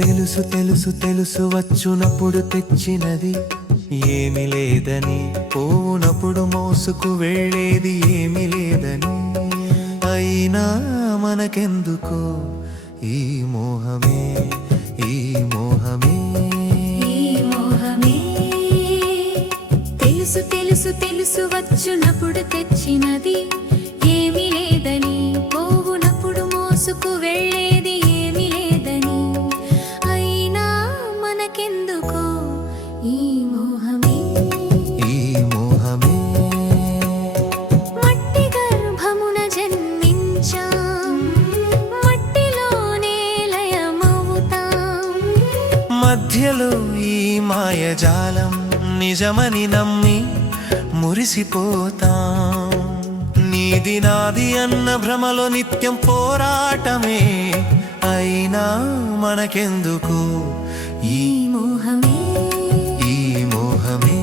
తెలుసు తెలుసు తెలుసు వచ్చునప్పుడు తెచ్చినది ఏమి లేదని, పోవునప్పుడు మోసుకు వెళ్ళేది ఏమి లేదని. అయినా మనకెందుకో ఈ మోహమే, ఈ మోహమే, ఈ మోహమే. తెలుసు తెలుసు తెలుసు వచ్చునప్పుడు తెచ్చినది ఏమి లేదని, పోవునప్పుడు మోసుకు వెళ్ళేది ఏమి లేదని. అయినా మనకెందుకో ఈ మోహమే, ఈ మోహమే. మట్టి గర్భమున జన్మించాం, మట్టిలోనే లయమవుతాం. మధ్యలో ఈ మాయజాలం నిజమని నమ్మి మురిసిపోతాం. నీది నాది అన్న భ్రమలో నిత్యం పోరాటమే. అయినా మనకెందుకు ఈ మోహమే, ఈ మోహమే.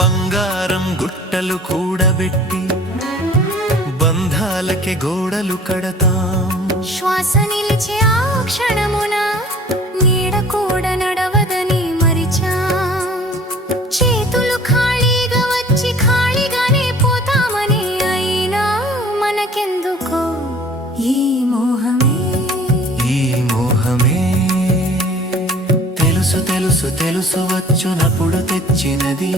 బంగారం గుట్టలు కూడబెట్టి బంధాలకే గోడలు కడతాం. శ్వాస నిలిచే ఆ క్షణమున నీడ కూడా నడవదని మరిచాం. చేతులు ఖాళీగా వచ్చి ఖాళీగానే పోతామని. అయినా మనకెందుకో ఈ మోహమే, ఈ మోహమే. తెలుసు తెలుసు తెలుసు వచ్చునప్పుడు తెచ్చినది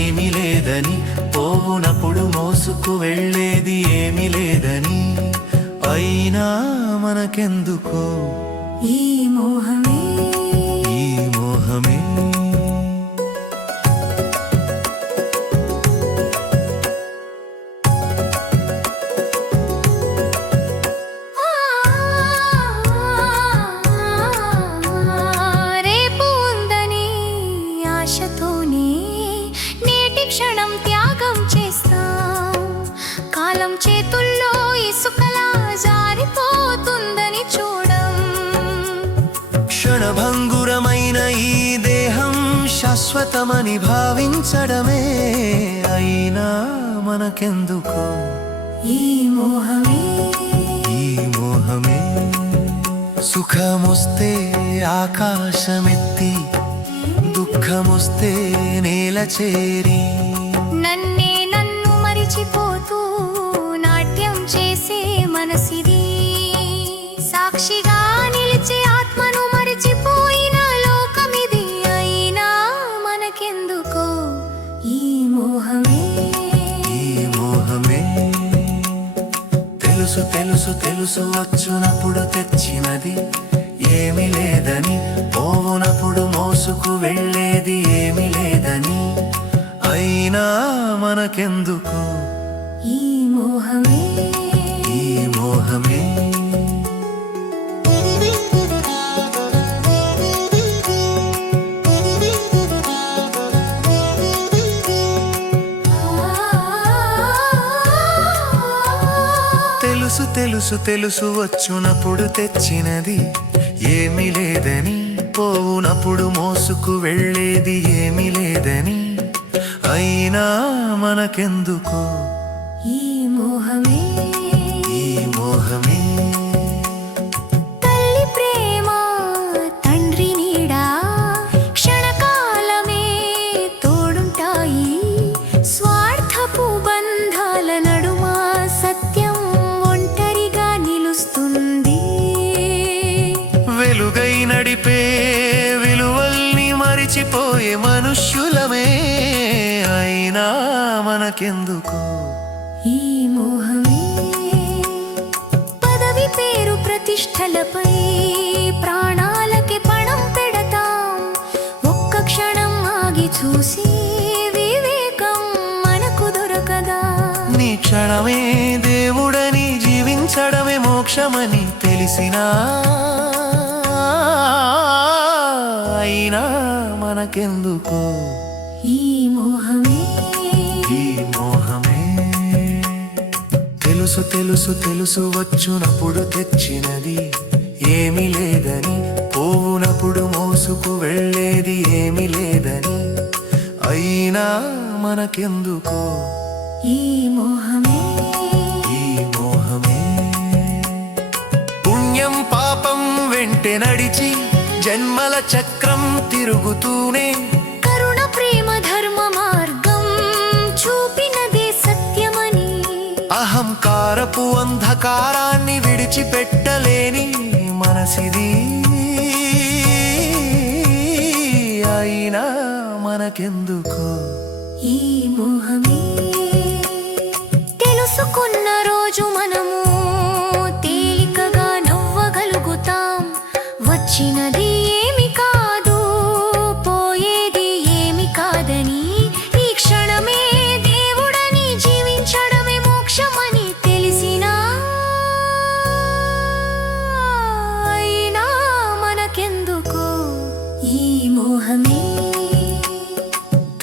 ఏమి లేదని, పోవునప్పుడు మోసుకు వెళ్ళేది ఏమి లేదని. అయినా మనకెందుకో ఈ మోహమే, ఈ మోహమే. రేపు ఉందని ఆశతోనే నేటి క్షణం త్యాగం చేస్తాం. కాలం చేతుల్లో ఇసుకలా జారిపోతుందని చూడం. క్షణభంగురమైన ఈ దేహం శాశ్వతమని భావించడమే. అయినా మనకెందుకో ఈ మోహమే, ఈ మోహమే. సుఖమొస్తే ఆకాశమెత్తి, దుఃఖమొస్తే నేల చేరి, నన్నే నన్ను మరిచిపోతూ నాట్యం చేసే మనసిది. సాక్షిగా నిలిచే ఆత్మను మరిచిపోయిన లోకమిది. అయినా మనకెందుకో ఈ మోహమే, ఈ మోహమే. తెలుసు తెలుసు తెలుసు వచ్చునప్పుడు తెచ్చినది ఏమి లేదని, పోవునప్పుడు మోసుకు వెళ్ళేది ఏమి లేదని. అయినా మనకెందుకో ఈ మోహమే, ఈ మోహమే. తెలుసు తెలుసు తెలుసు వచ్చునప్పుడు తెచ్చినది ఏమి లేదని, పోవునప్పుడు మోసుకు వెళ్ళేది ఏమి లేదని. అయినా మనకెందుకో ఈ మోహమే, ఈ మోహమే. తల్లి ప్రేమ తండ్రి నీడా క్షణకాలమే తోడుంటాయి. స్వార్థపు బంధాల నడుమ సత్యం ఒంటరిగా నిలుస్తుంది. వెలుగై నడిపే విలువల్ని మరిచిపోయే మనుష్యులమే. అయినా మనకెందుకో ఈ మోహమే. పదవి పేరు ప్రతిష్టలపై ప్రాణాలకి పణం పెడతాం. ఒక్క క్షణం ఆగి చూసి వివేకం మనకు దొరకదా. నీ క్షణమే దేవుడని, జీవించడమే మోక్షమని తెలిసినా. అయినా మనకెందుకో ఈ మోహమే, ఈ మోహమే. తెలుసు తెలుసు తెలుసు వచ్చునప్పుడు తెచ్చినది ఏమి లేదని, పోవునప్పుడు మోసుకు వెళ్ళేది ఏమి లేదని, అయినా మనకెందుకో ఈ మోహమే ఈ మోహమే. పుణ్యం పాపం వెంటే నడిచి జన్మల చక్రం తిరుగుతూనే కరుణ ప్రేమ ధర్మ మార్గం చూపినదే సత్యమని, అహంకారపు అంధకారాన్ని విడిచిపెట్టలేని మనసిది, అయినా మనకెందుకో ఈ మోహమే. తెలుసుకున్న రోజు మనము తేలికగా నవ్వగలుగుతాం. వచ్చినది ఏమి కాదు, పోయేది ఏమి కాదని, ఈ క్షణమే దేవుడని, జీవించడమే మోక్షమని తెలిసినా అయినా మనకెందుకో ఈ మోహమే.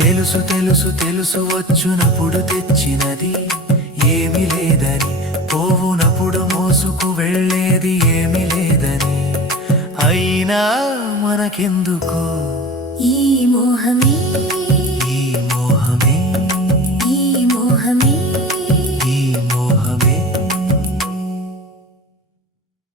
తెలుసు తెలుసు తెలుసు వచ్చునప్పుడు తెచ్చినది ఏమి లేదని, పోవునప్పుడు మోసుకు వెళ్ళేది ఏమి లేదని, అయినా మనకెందుకో ఈ మోహమే.